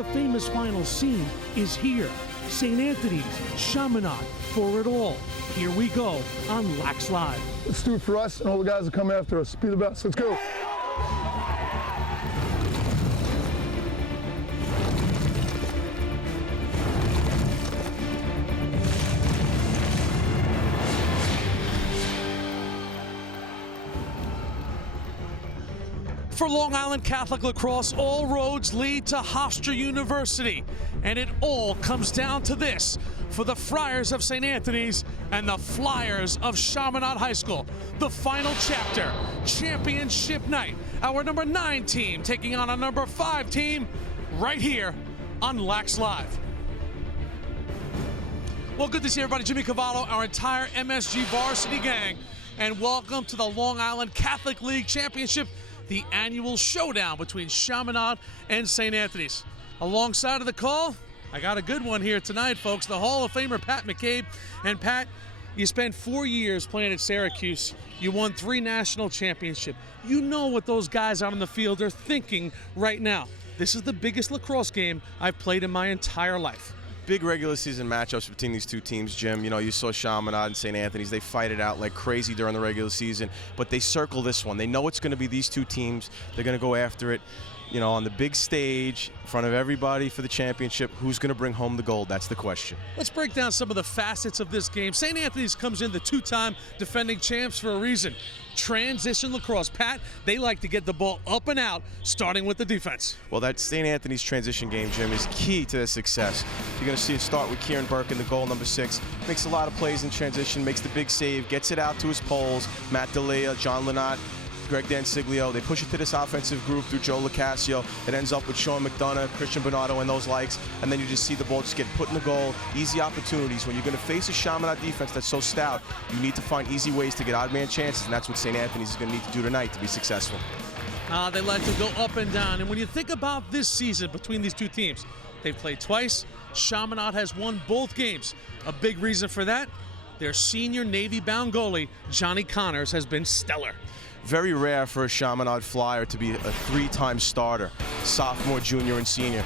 The famous final scene is here. St. Anthony's, Chaminade, for it all. Here we go on Lax Live. Let's do it for us and all the guys that come after us. Be the best. Let's go. For Long Island Catholic Lacrosse, all roads lead to Hofstra University. And it all comes down to this. For the Friars of St. Anthony's and the Flyers of Chaminade High School, the final chapter, championship night. Our number 9 team taking on our number 5 team right here on Lax Live. Well, good to see everybody. Jimmy Cavallo, our entire MSG varsity gang, and welcome to the Long Island Catholic League Championship, the annual showdown between Chaminade and St. Anthony's. Alongside of the call, I got a good one here tonight, folks. The Hall of Famer, Pat McCabe. And Pat, you spent 4 years playing at Syracuse. You won 3 national championships. You know what those guys out on the field are thinking right now. This is the biggest lacrosse game I've played in my entire life. Big regular season matchups between these two teams, Jim. You know, you saw Chaminade and St. Anthony's. They fight it out like crazy during the regular season, but they circle this one. They know it's going to be these two teams. They're going to go after it, you know, on the big stage in front of everybody for the championship. Who's going to bring home the gold? That's the question. Let's break down some of the facets of this game. St. Anthony's comes in the 2-time defending champs for a reason. Transition lacrosse. Pat, they like to get the ball up and out, starting with the defense. Well, that St. Anthony's transition game, Jim, is key to their success. You're going to see it start with Kieran Burke in the goal, number 6. Makes a lot of plays in transition, makes the big save, gets it out to his poles. Matt D'Elia, John Lynott, Greg Dansiglio. They push it to this offensive group through Joe Lacasio. It ends up with Sean McDonough, Christian Bernardo, and those likes. And then you just see the ball just get put in the goal. Easy opportunities. When you're going to face a Chaminade defense that's so stout, you need to find easy ways to get odd man chances, and that's what St. Anthony's is going to need to do tonight to be successful. They like to go up and down. And when you think about this season between these two teams, they've played twice. Chaminade has won both games. A big reason for that, their senior Navy-bound goalie, Johnny Connors, has been stellar. Very rare for a Chaminade Flyer to be a 3-time starter, sophomore, junior, and senior.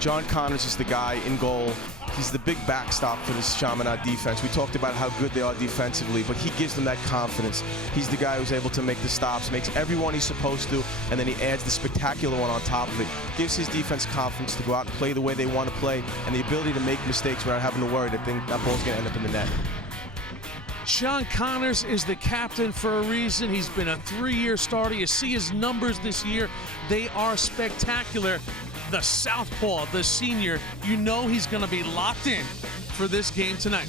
John Connors is the guy in goal. He's the big backstop for this Chaminade defense. We talked about how good they are defensively, but he gives them that confidence. He's the guy who's able to make the stops, makes everyone he's supposed to, and then he adds the spectacular one on top of it. Gives his defense confidence to go out and play the way they want to play, and the ability to make mistakes without having to worry that that ball's going to end up in the net. John Connors is the captain for a reason. He's been a 3-year starter. You see his numbers this year. They are spectacular. The southpaw, the senior, you know he's going to be locked in for this game tonight.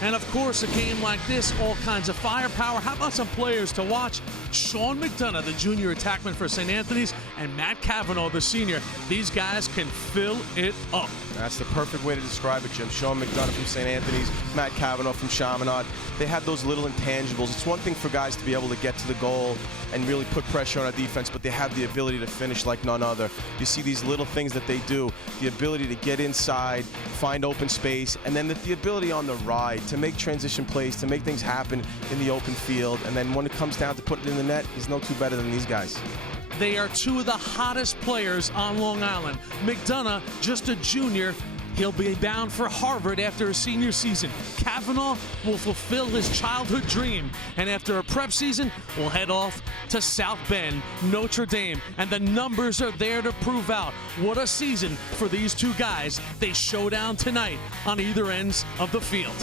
And of course, a game like this, all kinds of firepower. How about some players to watch? Sean McDonough, the junior attackman for St. Anthony's, and Matt Cavanaugh, the senior. These guys can fill it up. That's the perfect way to describe it, Jim. Sean McDonough from St. Anthony's, Matt Cavanaugh from Chaminade. They have those little intangibles. It's one thing for guys to be able to get to the goal and really put pressure on our defense, but they have the ability to finish like none other. You see these little things that they do, the ability to get inside, find open space, and then the ability on the ride to make transition plays, to make things happen in the open field. And then when it comes down to putting it in the net, he's no two better than these guys. They are 2 of the hottest players on Long Island. McDonough, just a junior. He'll be bound for Harvard after his senior season. Cavanaugh will fulfill his childhood dream, and after a prep season, will head off to South Bend, Notre Dame, and the numbers are there to prove out. What a season for these 2 guys. They showdown tonight on either ends of the field.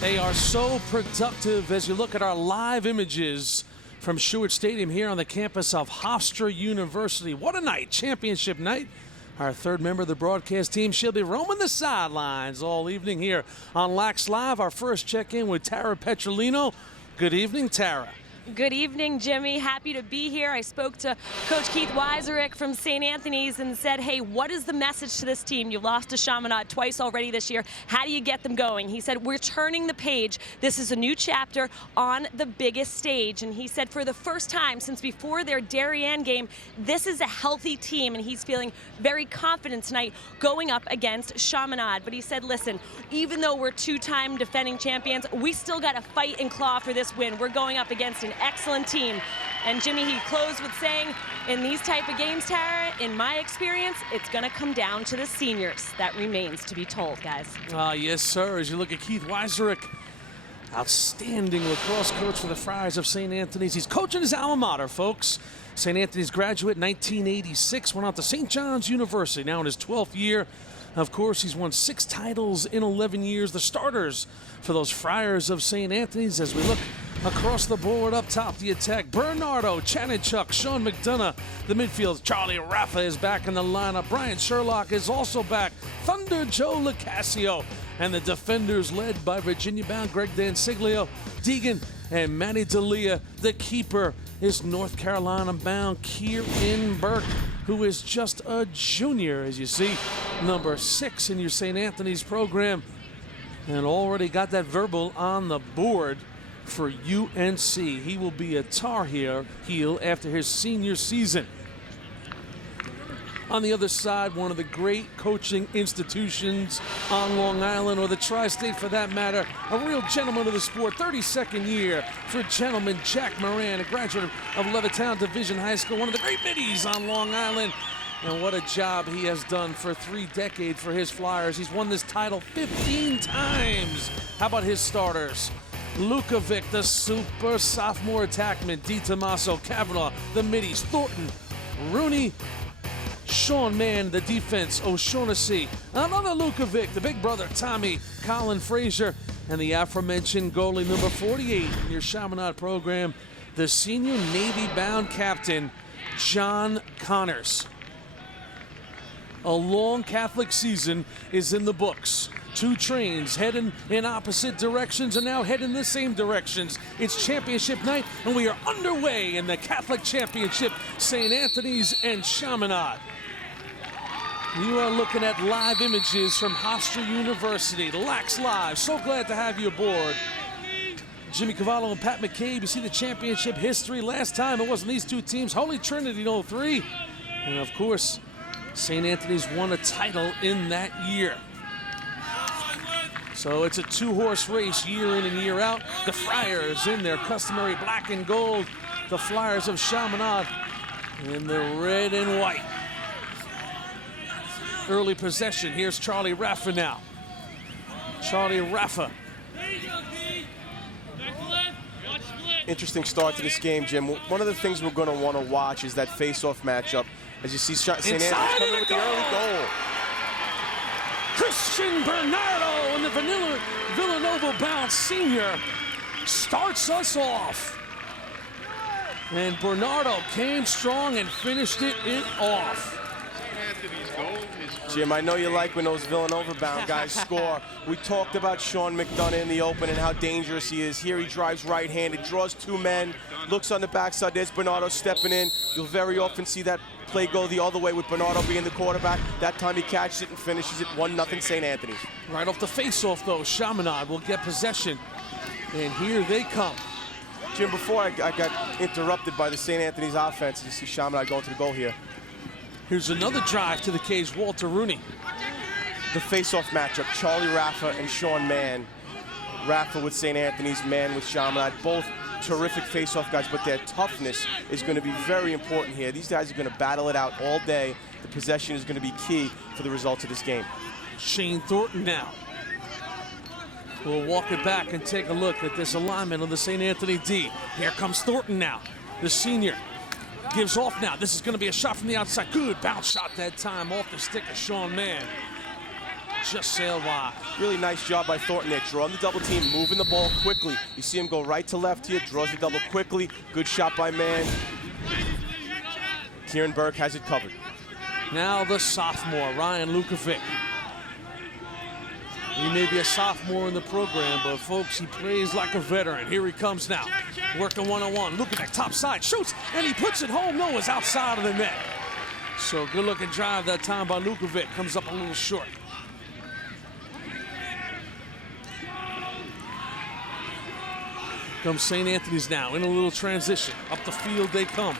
They are so productive as you look at our live images from Stewart Stadium here on the campus of Hofstra University. What a night, championship night. Our 3rd member of the broadcast team, she'll be roaming the sidelines all evening here on Lax Live. Our first check-in with Tara Petrolino. Good evening, Tara. Good evening, Jimmy. Happy to be here. I spoke to Coach Keith Weiserick from St. Anthony's and said, hey, what is the message to this team? You've lost to Chaminade twice already this year. How do you get them going? He said, we're turning the page. This is a new chapter on the biggest stage. And he said for the first time since before their Darien game, this is a healthy team, and he's feeling very confident tonight going up against Chaminade. But he said, listen, even though we're 2-time defending champions, we still got to fight and claw for this win. We're going up against an excellent team. And Jimmy, he closed with saying, in these type of games, Tara, in my experience, it's going to come down to the seniors. That remains to be told, guys. Yes, sir. As you look at Keith Weiserick, outstanding lacrosse coach for the Friars of St. Anthony's. He's coaching his alma mater, folks. St. Anthony's graduate, 1986, went out to St. John's University, now in his 12th year. Of course, he's won 6 titles in 11 years. The starters for those Friars of St. Anthony's as we look across the board up top, the attack. Bernardo, Chanichuk, Sean McDonough. The midfield, Charlie Raffa is back in the lineup. Brian Sherlock is also back. Thunder Joe Lacasio. And the defenders led by Virginia-bound Greg Dansiglio, Deegan, and Manny D'Elia. The keeper is North Carolina-bound Kieran Burke, who is just a junior, as you see, number 6 in your St. Anthony's program, and already got that verbal on the board for UNC. He will be a Tar Heel after his senior season. On the other side, one of the great coaching institutions on Long Island, or the tri-state for that matter, a real gentleman of the sport, 32nd year for gentleman Jack Moran, a graduate of Levittown Division High School, one of the great middies on Long Island. And what a job he has done for 3 decades for his Flyers. He's won this title 15 times. How about his starters? Lukovic, the super sophomore attackman, D. Tommaso, Kavanaugh, the middies, Thornton, Rooney, Sean Mann, the defense, O'Shaughnessy, another Lukovic, the big brother, Tommy, Colin Frazier, and the aforementioned goalie number 48 in your Chaminade program, the senior Navy-bound captain, John Connors. A long Catholic season is in the books. 2 trains heading in opposite directions and now heading the same directions. It's championship night, and we are underway in the Catholic Championship, St. Anthony's and Chaminade. You are looking at live images from Hofstra University, Lax Live. So glad to have you aboard. Jimmy Cavallo and Pat McCabe, you see the championship history. Last time it wasn't these 2 teams, Holy Trinity in 03. And of course, St. Anthony's won a title in that year. So it's a 2-horse race year in and year out. The Friars in their customary black and gold. The Flyers of Chaminade in the red and white. Early possession. Here's Charlie Raffa now. Charlie Raffa. Interesting start to this game, Jim. One of the things we're going to want to watch is that face-off matchup. As you see, St. Anthony's coming with the early goal. Christian Bernardo and the Villanova-bound senior starts us off. And Bernardo came strong and finished it off. Jim, I know you like when those Villanova-bound guys score. We talked about Sean McDonough in the open and how dangerous he is. Here he drives right-handed, draws 2 men, looks on the backside. There's Bernardo stepping in. You'll very often see that play go the other way with Bernardo being the quarterback. That time he catches it and finishes it 1-0 St. Anthony's. Right off the face-off, though, Chaminade will get possession. And here they come. Jim, before I got interrupted by the St. Anthony's offense, you see Chaminade going to the goal here. Here's another drive to the cage, Walter Rooney. The face-off matchup, Charlie Raffa and Sean Mann. Raffa with St. Anthony's, Mann with Chaminade, both terrific face-off guys, but their toughness is going to be very important here. These guys are going to battle it out all day. The possession is going to be key for the results of this game. Shane Thornton now. We'll walk it back and take a look at this alignment on the St. Anthony D. Here comes Thornton now, the senior. Gives off now. This is going to be a shot from the outside. Good bounce shot that time off the stick of Sean Mann. Just sailed wide. Really nice job by Thornton there. Drawing the double team, moving the ball quickly. You see him go right to left here, draws the double quickly. Good shot by Mann. Kieran Burke has it covered. Now the sophomore, Ryan Lukovic. He may be a sophomore in the program, but folks, he plays like a veteran. Here he comes now, working one-on-one. Lukovic top side, shoots, and he puts it home. No, it's outside of the net. So good-looking drive that time by Lukovic. Comes up a little short. Comes St. Anthony's now in a little transition. Up the field they come.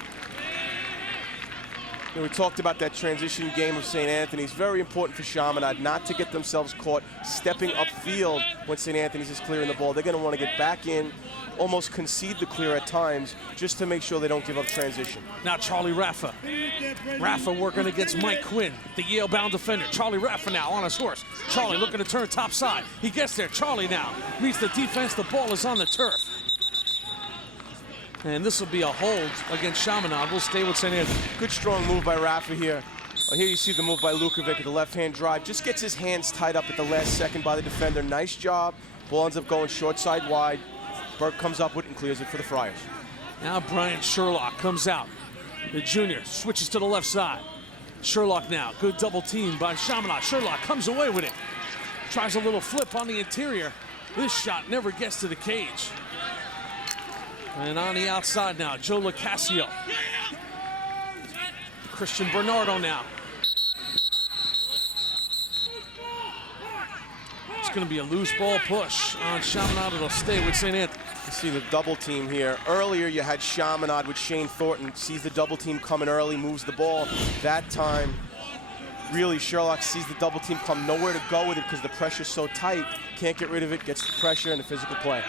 We talked about that transition game of St. Anthony's. Very important for Chaminade not to get themselves caught stepping upfield when St. Anthony's is clearing the ball. They're going to want to get back in almost concede the clear at times just to make sure they don't give up transition. Now Charlie Raffa. Raffa working against Mike Quinn, the Yale-bound defender. Charlie Raffa now on his horse. Charlie looking to turn top side. He gets there. Charlie now meets the defense. The ball is on the turf. And this will be a hold against Chaminade. We'll stay with St. Anthony. Good strong move by Raffa here. Here you see the move by Lukovic at the left-hand drive. Just gets his hands tied up at the last second by the defender. Nice job. Ball ends up going short side wide. Burke comes up with it and clears it for the Friars. Now Brian Sherlock comes out. The junior switches to the left side. Sherlock now, good double team by Chaminade. Sherlock comes away with it. Tries a little flip on the interior. This shot never gets to the cage. And on the outside now, Joe Lacasio. Christian Bernardo now. It's going to be a loose ball push on Chaminade. It'll stay with St. Anthony. You see the double team here. Earlier you had Chaminade with Shane Thornton. Sees the double team coming early, moves the ball. That time, really Sherlock sees the double team come, nowhere to go with it because the pressure's so tight. Can't get rid of it, gets the pressure and the physical play.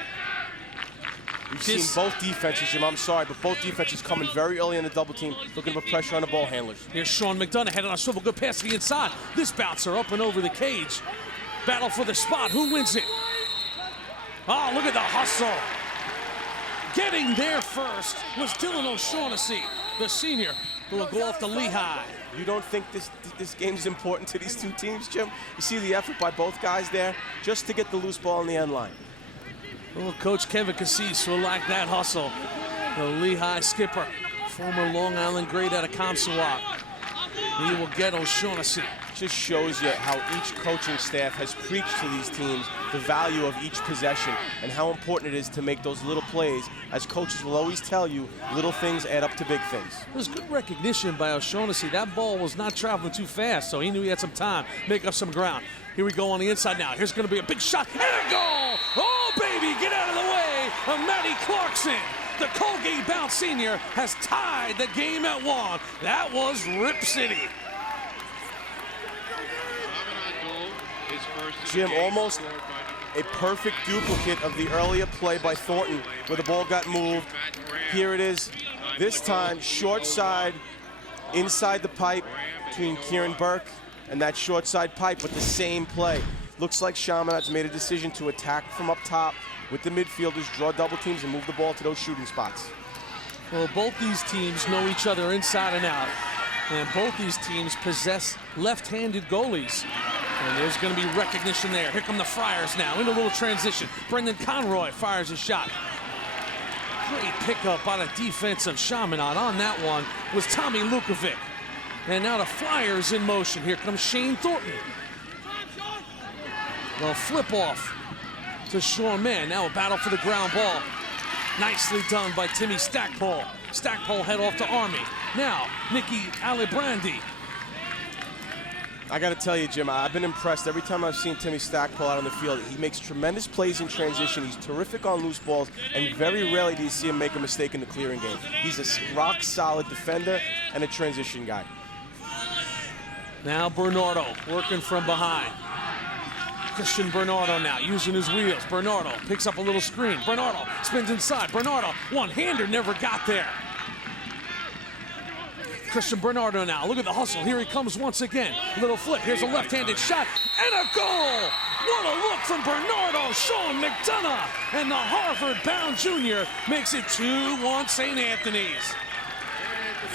We've seen both defenses, Jim, I'm sorry, but both defenses coming very early in the double team, looking to put pressure on the ball handlers. Here's Sean McDonough headed on a swivel, good pass to the inside. This bouncer up and over the cage. Battle for the spot, who wins it? Oh, look at the hustle. Getting there first was Dylan O'Shaughnessy, the senior, who will go off to Lehigh. You don't think this game's important to these two teams, Jim? You see the effort by both guys there just to get the loose ball on the end line. Well, Coach Kevin Cassis will like that hustle. The Lehigh skipper, former Long Island great out of Comstock. He will get O'Shaughnessy. Just shows you how each coaching staff has preached to these teams the value of each possession and how important it is to make those little plays. As coaches will always tell you, little things add up to big things. There's good recognition by O'Shaughnessy. That ball was not traveling too fast, so he knew he had some time to make up some ground. Here we go on the inside now. Here's going to be a big shot and a goal! Oh, baby, get out of the way of Matty Clarkson. The Colgate-bound senior has tied the game at 1. That was Rip City. Jim, almost a perfect duplicate of the earlier play by Thornton where the ball got moved. Here it is. This time, short side, inside the pipe between Kieran Burke and that short side pipe with the same play. Looks like Chaminade's made a decision to attack from up top with the midfielders, draw double teams, and move the ball to those shooting spots. Well, both these teams know each other inside and out, and both these teams possess left-handed goalies. And there's going to be recognition there. Here come the Friars now in a little transition. Brendan Conroy fires a shot. Great pickup by the defense of Chaminade. On that one was Tommy Lukovic. And now the Flyers in motion. Here comes Shane Thornton. Well, flip off to Sean Mann. Now a battle for the ground ball. Nicely done by Timmy Stackpole. Stackpole head off to Army. Now, Nicky Alibrandi. I got to tell you, Jim, I've been impressed every time I've seen Timmy Stackpole out on the field. He makes tremendous plays in transition. He's terrific on loose balls, and very rarely do you see him make a mistake in the clearing game. He's a rock-solid defender and a transition guy. Now Bernardo working from behind. Christian Bernardo now using his wheels. Bernardo picks up a little screen. Bernardo spins inside. Bernardo, one-hander, never got there. Christian Bernardo now, look at the hustle. Here he comes once again. Little flip, here's a left-handed shot, and a goal! What a look from Bernardo, Sean McDonough, and the Harvard-bound junior makes it 2-1 St. Anthony's.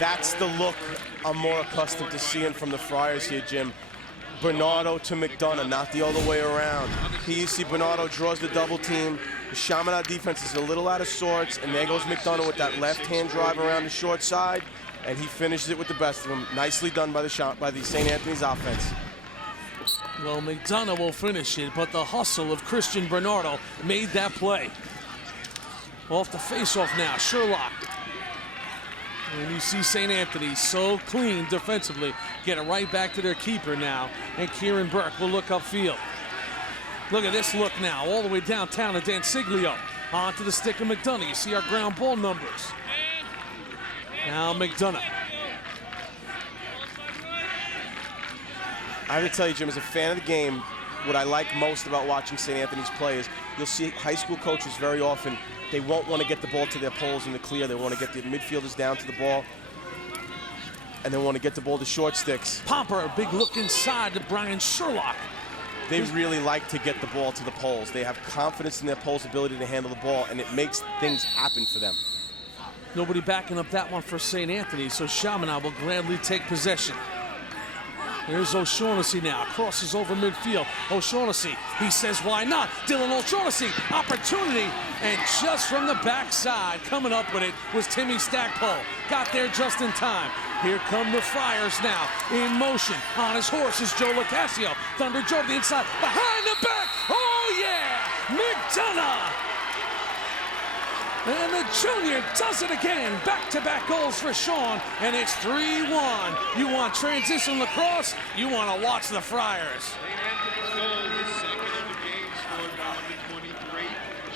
That's the look I'm more accustomed to seeing from the Friars here, Jim. Bernardo to McDonough, not the other way around. Here you see Bernardo draws the double team. The Chaminade defense is a little out of sorts, and there goes McDonough with that left-hand drive around the short side. And he finishes it with the best of them. Nicely done by the St. Anthony's offense. Well, McDonough will finish it, but the hustle of Christian Bernardo made that play. Off the faceoff now, Sherlock. And you see St. Anthony so clean defensively, get it right back to their keeper now. And Kieran Burke will look upfield. Look at this look now, all the way downtown to Dansiglio. Onto the stick of McDonough. You see our ground ball numbers. Now McDonough. I have to tell you, Jim, as a fan of the game, what I like most about watching St. Anthony's play is you'll see high school coaches very often, they won't want to get the ball to their poles in the clear. They want to get the midfielders down to the ball, and they want to get the ball to short sticks. Pomper, a big look inside to Brian Sherlock. They really like to get the ball to the poles. They have confidence in their poles' ability to handle the ball, and it makes things happen for them. Nobody backing up that one for St. Anthony, so Chaminade will gladly take possession. Here's O'Shaughnessy now, crosses over midfield. O'Shaughnessy, he says, why not? Dylan O'Shaughnessy, opportunity, and just from the backside, coming up with it was Timmy Stackpole. Got there just in time. Here come the Friars now, in motion. On his horse is Joe Lacasio. Thunder Joe to the inside, behind the back. Oh yeah, McDonough. And the junior does it again. Back-to-back goals for Sean, and it's 3-1. You want transition lacrosse, you want to watch the Friars. St. Anthony's goal, his second of the game, scored by number 23,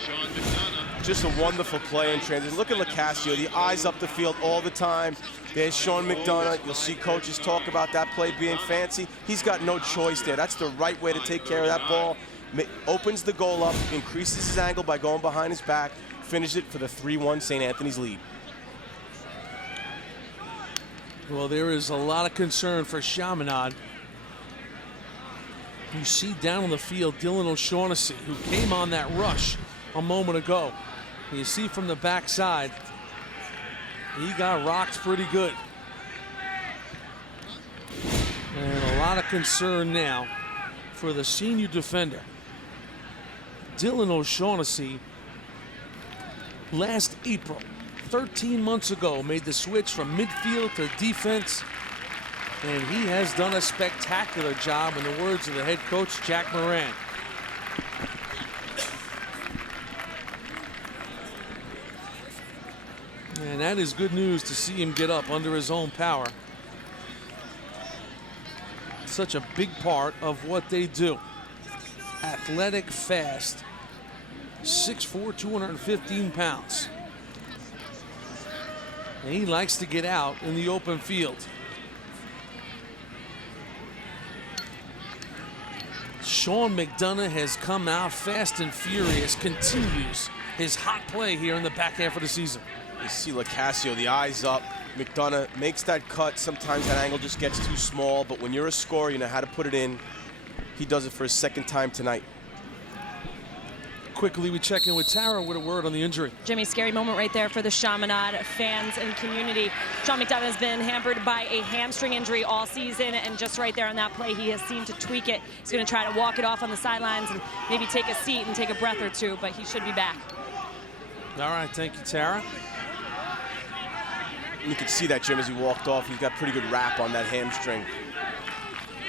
Sean McDonough. Just a wonderful play in transition. Look at Lacasio, the eyes up the field all the time. There's Sean McDonough. You'll see coaches talk about that play being fancy. He's got no choice there. That's the right way to take care of that ball. Opens the goal up, increases his angle by going behind his back, finishes it for the 3-1 St. Anthony's lead. Well, there is a lot of concern for Chaminade. You see down on the field Dylan O'Shaughnessy, who came on that rush a moment ago. And you see from the backside, he got rocked pretty good. And a lot of concern now for the senior defender. Dylan O'Shaughnessy, last April, 13 months ago, made the switch from midfield to defense, and he has done a spectacular job, in the words of the head coach, Jack Moran. And that is good news to see him get up under his own power. Such a big part of what they do. Athletic, fast, 6'4", 215 pounds. And he likes to get out in the open field. Sean McDonough has come out fast and furious, continues his hot play here in the back half of the season. You see Lacasio, the eyes up. McDonough makes that cut. Sometimes that angle just gets too small, but when you're a scorer, you know how to put it in. He does it for his second time tonight. Quickly, we check in with Tara with a word on the injury. Jimmy, scary moment right there for the Chaminade fans and community. Sean McDonough has been hampered by a hamstring injury all season, and just right there on that play, he has seemed to tweak it. He's going to try to walk it off on the sidelines and maybe take a seat and take a breath or two, but he should be back. All right, thank you, Tara. You could see that, Jim, as he walked off. He's got pretty good wrap on that hamstring.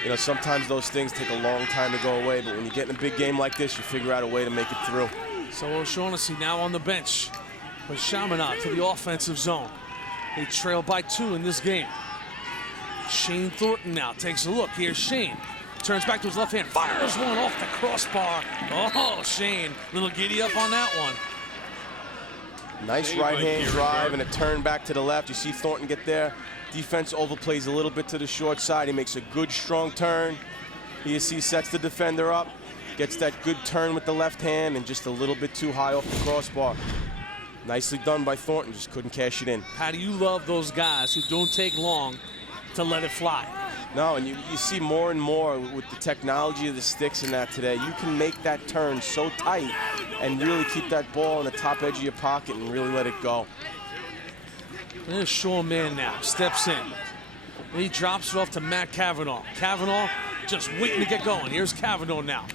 You know, sometimes those things take a long time to go away, but when you get in a big game like this, you figure out a way to make it through. So O'Shaughnessy now on the bench with Chaminade to the offensive zone. They trail by 2 in this game. Shane Thornton now takes a look. Here's Shane. Turns back to his left hand, fires one off the crossbar. Oh, Shane, little giddy up on that one. Nice right-hand drive and a turn back to the left. You see Thornton get there. Defense overplays a little bit to the short side. He makes a good, strong turn. You see sets the defender up, gets that good turn with the left hand, and just a little bit too high off the crossbar. Nicely done by Thornton, just couldn't cash it in. How do you love those guys who don't take long to let it fly? No, and you see more and more with the technology of the sticks and that today. You can make that turn so tight and really keep that ball on the top edge of your pocket and really let it go. There's Sean Mann now, steps in. And he drops it off to Matt Cavanaugh. Cavanaugh just waiting to get going. Here's Cavanaugh now.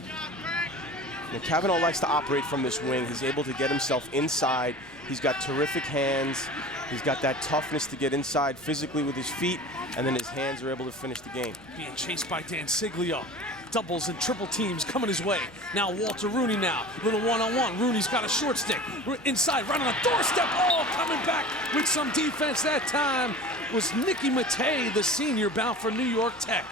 Now, Cavanaugh likes to operate from this wing. He's able to get himself inside. He's got terrific hands. He's got that toughness to get inside physically with his feet, and then his hands are able to finish the game. Being chased by Dan Siglio. Doubles and triple teams coming his way. Now Walter Rooney now. Little one-on-one. Rooney's got a short stick. Inside, right on the doorstep. Oh, coming back with some defense that time was Nicky Matei, the senior, bound for New York Tech.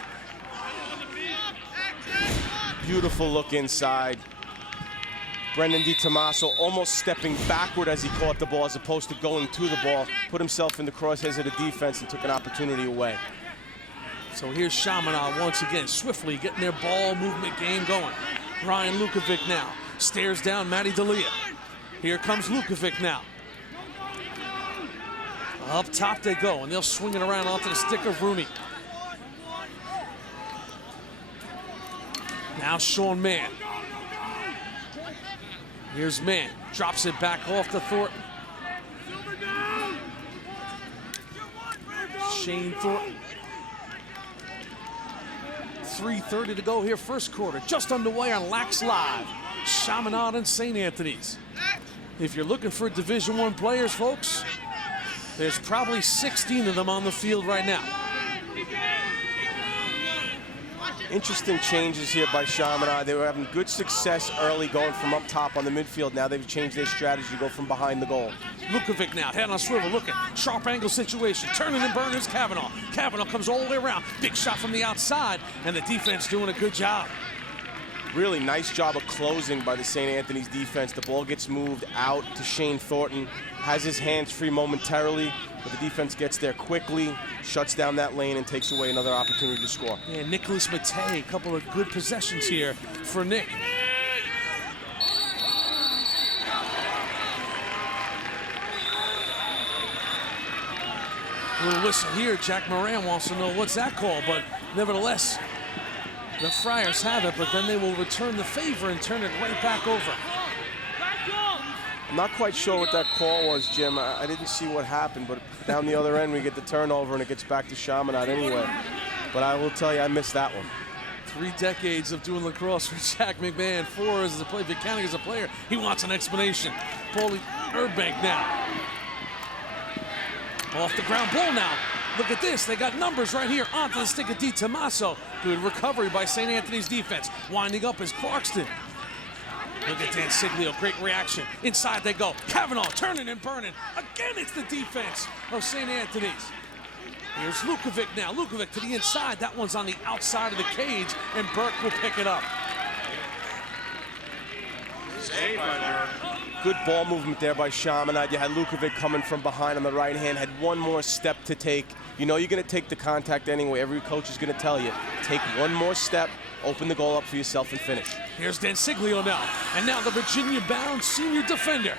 Beautiful look inside. Brendan DiTomaso almost stepping backward as he caught the ball as opposed to going to the ball. Put himself in the crosshairs of the defense and took an opportunity away. So here's Chaminade once again, swiftly getting their ball movement game going. Ryan Lukovic now stares down Matty D'Elia. Here comes Lukovic now. Up top they go, and they'll swing it around onto the stick of Rooney. Now Sean Mann. Here's Mann, drops it back off to Thornton. Shane Thornton. 3:30 to go here, first quarter. Just underway on Lax Live. Chaminade and St. Anthony's. If you're looking for Division I players, folks, there's probably 16 of them on the field right now. Interesting changes here by Chaminade. They were having good success early going from up top on the midfield. Now they've changed their strategy to go from behind the goal. Lukovic now, head on a swivel, looking. Sharp angle situation, turning and burning is Kavanaugh. Kavanaugh comes all the way around. Big shot from the outside, and the defense doing a good job. Really nice job of closing by the St. Anthony's defense. The ball gets moved out to Shane Thornton. Has his hands free momentarily, but the defense gets there quickly, shuts down that lane, and takes away another opportunity to score. Yeah, Nicholas Matei, a couple of good possessions here for Nick. Little whistle here. Jack Moran wants to know what's that call, but nevertheless, the Friars have it, but then they will return the favor and turn it right back over. I'm not quite sure what that call was, Jim. I didn't see what happened, but down the other end we get the turnover and it gets back to Chaminade anyway. But I will tell you, I missed that one. 3 decades of doing lacrosse with Jack McMahon, 4 as a player, Vic County as a player. He wants an explanation. Paulie Urbank now. Off the ground ball now. Look at this, they got numbers right here onto the stick of Di Tommaso. Good recovery by St. Anthony's defense. Winding up is Clarkston. Look at Dan Siglio, great reaction. Inside they go. Kavanaugh turning and burning. Again, it's the defense of St. Anthony's. Here's Lukovic now. Lukovic to the inside. That one's on the outside of the cage, and Burke will pick it up. Good ball movement there by Chaminade. You had Lukovic coming from behind on the right hand, had one more step to take. You know you're going to take the contact anyway. Every coach is going to tell you, take one more step, open the goal up for yourself and finish. Here's Dan Siglio now. And now the Virginia-bound senior defender.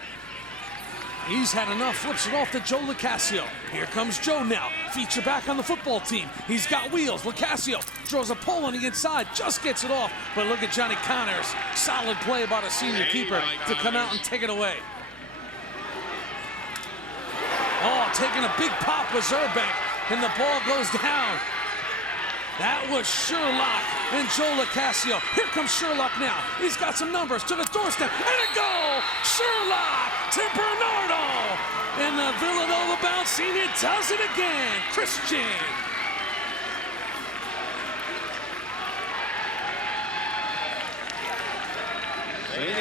He's had enough, flips it off to Joe Lacasio. Here comes Joe now, feature back on the football team. He's got wheels. Lacasio draws a pole on the inside, just gets it off. But look at Johnny Connors. Solid play by the senior keeper to come out and take it away. Oh, taking a big pop was Urbank, and the ball goes down. That was Sherlock and Joe Lacasio. Here comes Sherlock now. He's got some numbers to the doorstep, and a goal! Sherlock to Bernardo! And the Villanova-bound senior does it again. Christian.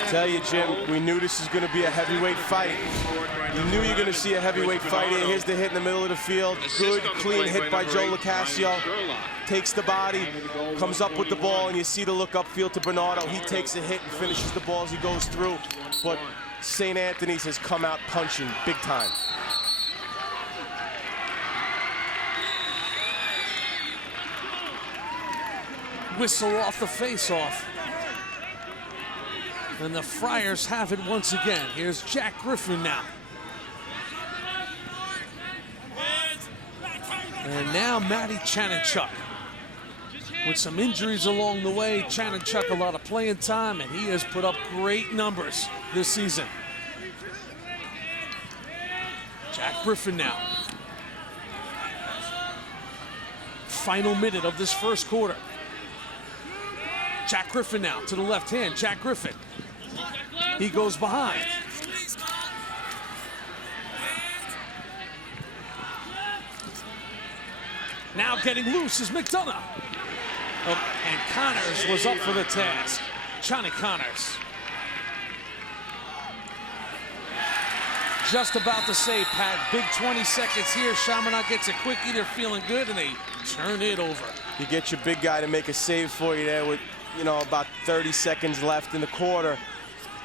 Tell you, Jim, we knew this was going to be a heavyweight fight. You knew you were going to see a heavyweight fight here. Here's the hit in the middle of the field. Good, clean hit by Joe Lacasio. Takes the body, comes up with the ball, and you see the look upfield to Bernardo. He takes a hit and finishes the ball as he goes through. But St. Anthony's has come out punching big time. Whistle off the face-off. And the Friars have it once again. Here's Jack Griffin now. And now Matty Chanenchuk. With some injuries along the way, Chanenchuk a lot of playing time, and he has put up great numbers this season. Jack Griffin now. Final minute of this first quarter. Jack Griffin now to the left hand. Jack Griffin. He goes behind. Now getting loose is McDonough. Oh, and Connors was up for the task. Johnny Connors. Just about to say, Pat, big 20 seconds here. Chaminade gets a quickie. They're feeling good, and they turn it over. You get your big guy to make a save for you there with, you know, about 30 seconds left in the quarter.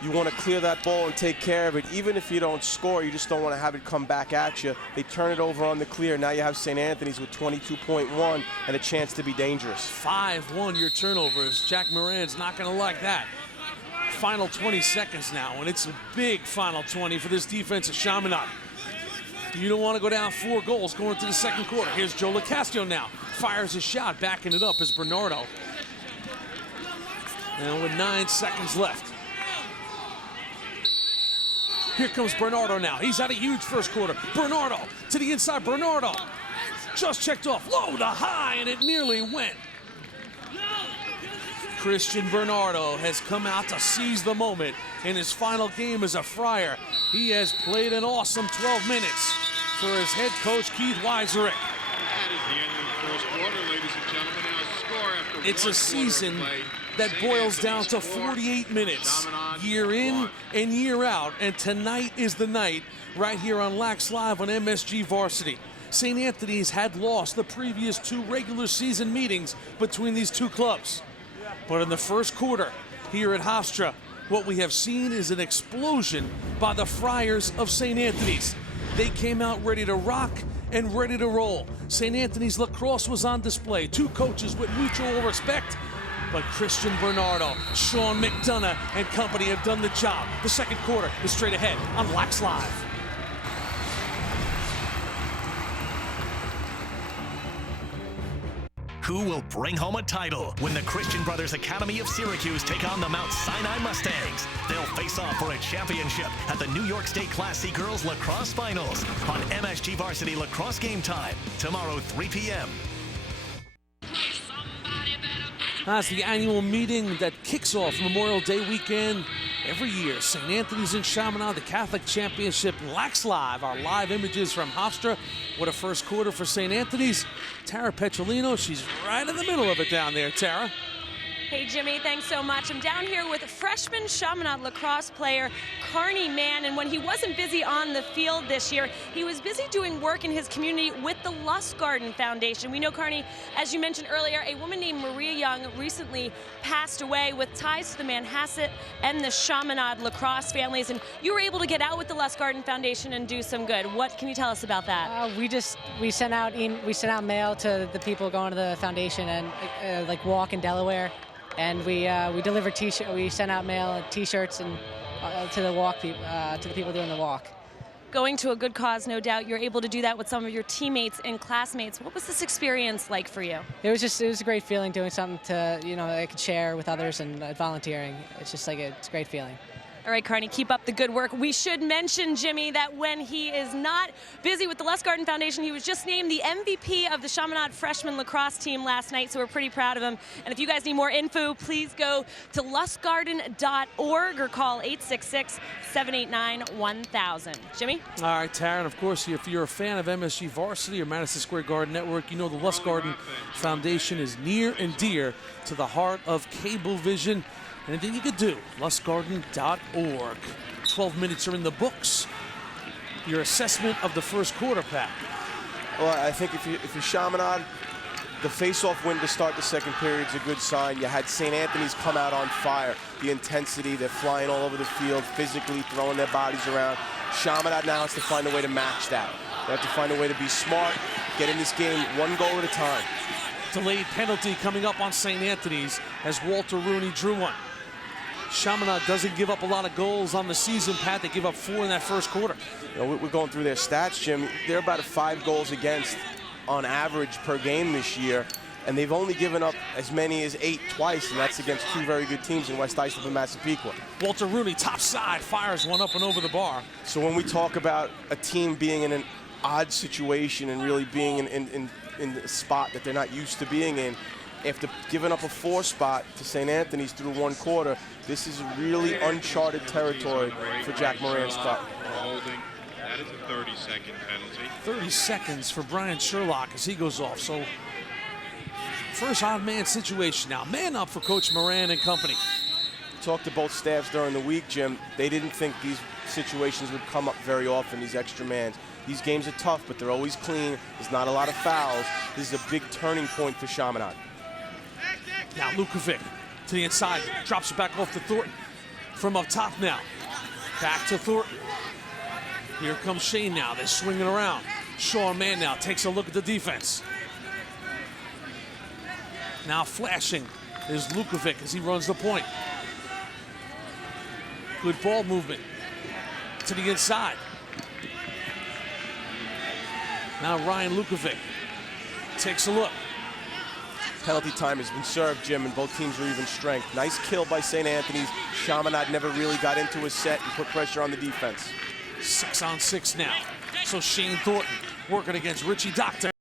You want to clear that ball and take care of it. Even if you don't score, you just don't want to have it come back at you. They turn it over on the clear. Now you have St. Anthony's with 22.1 and a chance to be dangerous. 5-1 your turnovers. Jack Moran's not going to like that. Final 20 seconds now, and it's a big final 20 for this defense at Chaminade. You don't want to go down 4 goals going into the second quarter. Here's Joe LaCastio now. Fires a shot, backing it up as Bernardo. And with 9 seconds left. Here comes Bernardo now. He's had a huge first quarter. Bernardo to the inside. Bernardo just checked off. Low to high, and it nearly went. Christian Bernardo has come out to seize the moment in his final game as a Friar. He has played an awesome 12 minutes for his head coach, Keith Weiserick. That is the end of the first quarter, ladies and gentlemen. Our score after It's a season that boils down to 48 minutes, year in and year out, and tonight is the night right here on Lax Live on MSG Varsity. St. Anthony's had lost the previous 2 regular season meetings between these 2 clubs. But in the first quarter here at Hofstra, what we have seen is an explosion by the Friars of St. Anthony's. They came out ready to rock and ready to roll. St. Anthony's lacrosse was on display. 2 coaches with mutual respect. But Christian Bernardo, Sean McDonough, and company have done the job. The second quarter is straight ahead on Lax Live. Who will bring home a title when the Christian Brothers Academy of Syracuse take on the Mount Sinai Mustangs? They'll face off for a championship at the New York State Class C Girls Lacrosse Finals on MSG Varsity Lacrosse Game Time, tomorrow 3 p.m. That's the annual meeting that kicks off Memorial Day weekend every year. St. Anthony's in Chaminade, the Catholic Championship. Lax Live, our live images from Hofstra. What a first quarter for St. Anthony's. Tara Petrolino, she's right in the middle of it down there, Tara. Hey, Jimmy, thanks so much. I'm down here with freshman Chaminade lacrosse player Carney Mann, and when he wasn't busy on the field this year, he was busy doing work in his community with the Lustgarten Foundation. We know, Carney, as you mentioned earlier, a woman named Maria Young recently passed away with ties to the Manhasset and the Chaminade lacrosse families, and you were able to get out with the Lustgarten Foundation and do some good. What can you tell us about that? We sent out mail to the people going to the foundation and like walk in Delaware. And we delivered T-shirts. We sent out mail and T-shirts and to the people doing the walk. Going to a good cause, no doubt. You're able to do that with some of your teammates and classmates. What was this experience like for you? It was a great feeling doing something I could share with others and volunteering. It's just like it's a great feeling. All right, Carney, keep up the good work. We should mention, Jimmy, that when he is not busy with the Lustgarten Foundation, he was just named the MVP of the Chaminade freshman lacrosse team last night, so we're pretty proud of him. And if you guys need more info, please go to lustgarten.org or call 866-789-1000. Jimmy? All right, Tara, and of course, if you're a fan of MSG Varsity or Madison Square Garden Network, you know the Lustgarten Foundation is near and dear to the heart of Cablevision. Anything you could do, lustgarten.org. 12 minutes are in the books. Your assessment of the first quarter, Pat. Well, I think if you're Chaminade, the face-off win to start the second period is a good sign. You had St. Anthony's come out on fire. The intensity, they're flying all over the field, physically throwing their bodies around. Chaminade now has to find a way to match that. They have to find a way to be smart, get in this game 1 goal at a time. Delayed penalty coming up on St. Anthony's as Walter Rooney drew one. Chaminade doesn't give up a lot of goals on the season, Pat. They give up 4 in that first quarter. You know, we're going through their stats, Jim. They're about 5 goals against on average per game this year, and they've only given up as many as 8 twice, and that's against 2 very good teams in West Islip and Massapequa. Walter Rooney, top side, fires one up and over the bar. So when we talk about a team being in an odd situation and really being in a spot that they're not used to being in, after giving up a 4 spot to St. Anthony's through 1 quarter, this is really uncharted territory for Jack Moran's club. That is a 30-second penalty. 30 seconds for Brian Sherlock as he goes off. So first odd man situation now. Man up for Coach Moran and company. Talked to both staffs during the week, Jim. They didn't think these situations would come up very often, these extra mans. These games are tough, but they're always clean. There's not a lot of fouls. This is a big turning point for Chaminade. Now Lukovic to the inside, drops it back off to Thornton. from up top now. Back to Thornton. Here comes Shane now. They're swinging around. Sean Mann now takes a look at the defense. Now flashing is Lukovic as he runs the point. Good ball movement to the inside. Now Ryan Lukovic takes a look. Penalty time has been served, Jim, and both teams are even strength. Nice kill by St. Anthony's. Chaminade never really got into his set and put pressure on the defense. 6-on-6 now. So Shane Thornton working against Richie Doctor.